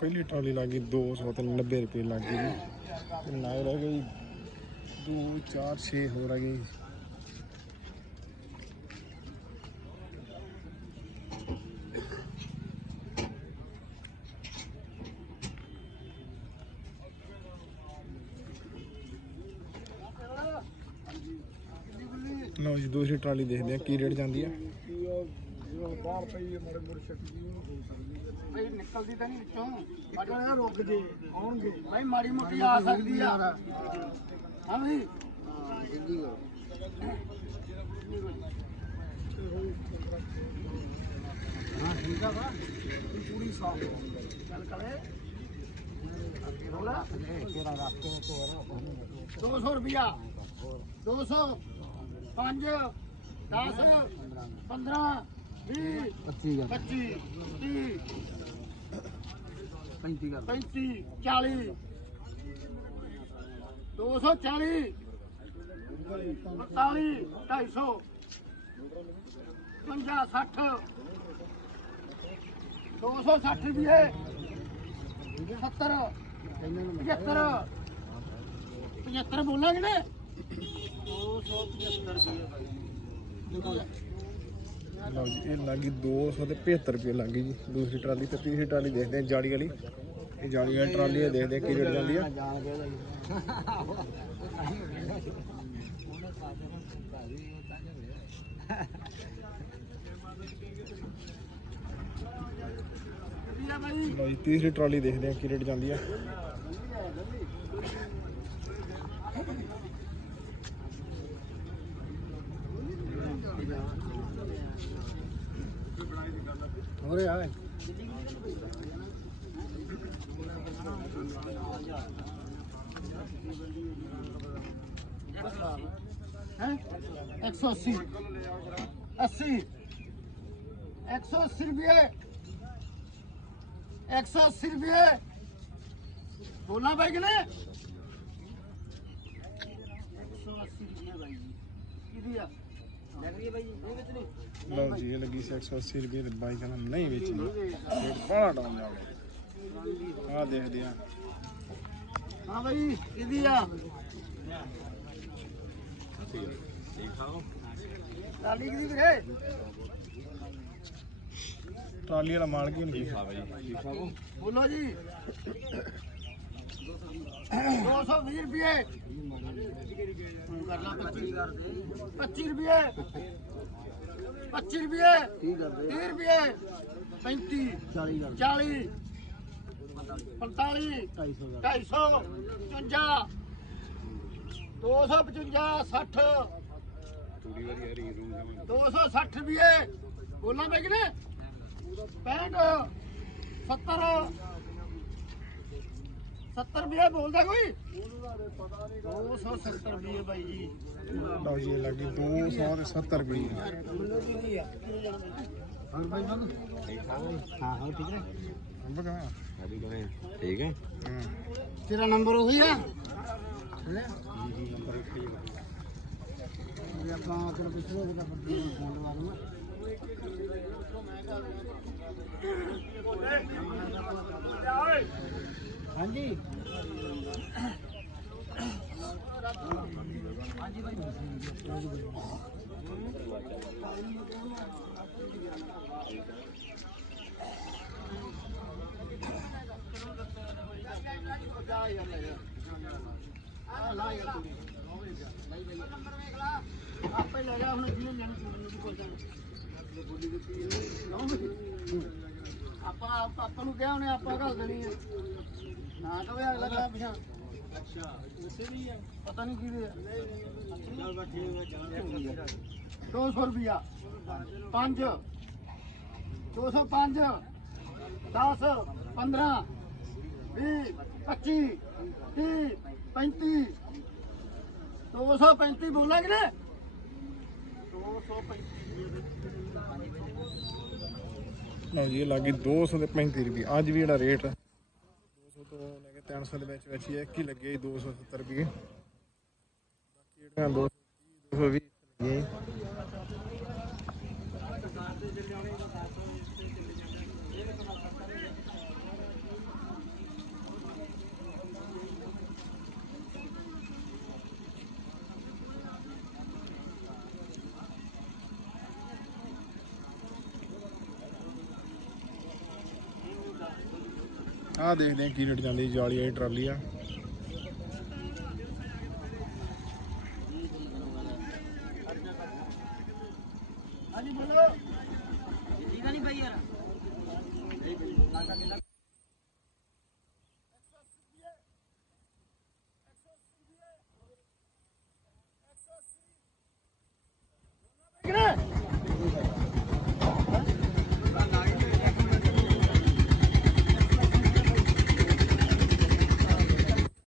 ਪਹਿਲੀ ਟਰਾਲੀ ਲੱਗੀ 200 ਤੇ 90 ਰੁਪਏ ਲੱਗ ਗਈ। ਜੀ ਤੇ ਨਾਲ ਰਹਿ ਗਈ 2 4 6 ਹੋਰ ਆ ਗਈ ਲਓ ਜੀ ਦੂਸਰੀ ਟਰਾਲੀ ਦੇਖਦੇ ਆ ਕੀ ਰੇਟ ਜਾਂਦੀ ਆ। ਬਈ ਨਿਕਲਦੀ ਤਾਂ ਨਹੀਂ ਵਿੱਚੋਂ। ਮਾੜਾ ਰੁਕ ਜੇ, ਆਉਣਗੇ। ਬਈ ਮਾੜੀ ਮੋਟੀ ਆ ਸਕਦੀ ਆ। ਹਾਂ ਬਈ। ਹਾਂ, ਠੀਕ ਆ ਵਾ ਪੂਰੀ ਸਾਫ਼ ਚੱਲ ਕਰੇ। 200 ਰੁਪਿਆ 200 5 10 15 20 25 25 30 35 ਕਰ। 35 40 240 45 250 50 60 260 ਰੁਪਏ 70 75 75 ਬੋਲਾਂਗੇ ਨੇ? 275 ਰੁਪਏ ਲਓ ਜੀ, ਇਹ ਲੱਗੀ 200 ਤੇ 75 ਰੁਪਏ ਲੱਗੀ ਜੀ। ਦੂਸਰੀ ਟਰਾਲੀ ਤੇ ਤੀਸਰੀ ਟਰਾਲੀ ਦੇਖਦੇ ਆ ਜਾਲੀ ਵਾਲੀ। ਇਹ ਜਾਲੀ ਵਾਲੀ ਟਰਾਲੀ ਆ, ਦੇਖਦੇ ਆ ਕੀ ਰੇਟ ਜਾਂਦੀ ਆ। ਲਓ ਜੀ, ਤੀਸਰੀ ਟਰਾਲੀ ਦੇਖਦੇ ਆ ਕੀ ਰੇਟ ਜਾਂਦੀ ਆ। ਹੋਰੇ ਆ ਹੈ। 180 80 180 ਰੁਪਏ। 180 ਰੁਪਏ। ਬੋਲਣਾ ਭਾਈ ਕਿ 180 ਰੁਪਏ ਭਾਈ ਕਿਹਦੀ ਆ? ਲੱਗ ਰਹੀ ਹੈ ਭਾਈ ਇਹ ਵਿੱਚ ਲਓ ਜੀ ਇਹ ਲੱਗੀ ਸੀ 180 ਰੁਪਏ ਤੇ ਬਾਈ ਕਹਿੰਦਾ ਨਹੀਂ ਵੇਚਣੀ। ਰੇਟ ਬੜਾ ਡਾਊਨ ਜਾਵੇ ਆ ਦੇਖਦੇ ਆ। ਹਾਂ ਭਾਈ ਕਿਹਦੀ ਆ? ਲਾਲੀ ਕਿਹਦੀ ਵੀਰੇ? ਟਰਾਲੀ ਵਾਲਾ ਮਾਲ ਕੀ ਨਹੀਂ ਬੋਲੋ ਜੀ। 220 ਰੁਪਏ। ਕਰ ਲਾ 25 ਕਰ ਦੇ 25 ਰੁਪਏ। 25 ਰੁਪਏ। 30 ਰੁਪਏ। 35 40 40 45 250 55 255 60 260 ਰੁਪਏ। ਬੋਲਾਂ ਮੈਂ ਕਿਨੇ 65 70 70 ਰੁਪਏ ਬੋਲਦਾ ਕੋਈ 270 ਰੁਪਏ ਬਾਈ ਜੀ ਲਓ ਜੀ ਇਹ ਲੱਗੀ 270 ਰੁਪਏ ਹਾਂ ਬਾਈ ਹਾਂ ਹਾਂ ਠੀਕ ਹੈ ਅੰਬ ਕਹਾਂ ਠੀਕ ਹੈ ਹਾਂ ਤੇਰਾ ਨੰਬਰ ਉਹੀ ਆ ਆਪਾਂ ਤੇਰਾ ਪਿਛਲੇ ਉਹਦਾ ਜਾ ਯਾਰ ਲੈ ਜਾ ਆ ਲਾ ਯਾਰ ਤੂੰ ਨੰਬਰ ਵੇਖ ਲਾ ਆਪੇ ਲੈ ਜਾ ਹੁਣ ਜਿਹਨੇ ਲੈਣੀ ਚੋਰੀ ਦੀ ਕੋਈ ਆਪਾਂ ਆਪਾਂ ਨੂੰ ਕਿਹਾ ਉਹਨੇ ਆਪਾਂ ਘੱਲ ਦੇਣੀ ਹੈ ਨਾ ਕਵੇ ਅਗਲਾ ਕਹਾ ਪਿਛਾ। ਅੱਛਾ ਉਸੇ ਵੀ ਆ, ਪਤਾ ਨਹੀਂ ਕਿਹਦੇ ਆ। ਚੱਲ ਬੈਠੇ ਹੋਏ ਜਾਣਾ 200 ਰੁਪਿਆ 5 205 10 15 20 25 30 35 235 ਬੋਲਾ ਕਿ ਨੇ 235 ਲਓ ਜੀ, ਇਹ ਲੱਗੀ 200 ਤੇ 35 ਰੁਪਏ ਅੱਜ ਵੀ ਜਿਹੜਾ ਰੇਟ 200 ਤੋਂ ਲੈ ਕੇ 300 ਦੇ ਵਿੱਚ ਵਿੱਚ ਹੀ ਹੈ ਕੀ ਲੱਗੇ 270 ਰੁਪਏ। ਬਾਕੀ ਜਿਹੜੀਆਂ 220 220 ਇਹ ਆਹ ਦੇਖਦੇ ਆ ਕੀ ਰੇਟ ਜਾਂਦੀ ਜਾਲੀ ਵਾਲੀ ਟਰਾਲੀ ਆ।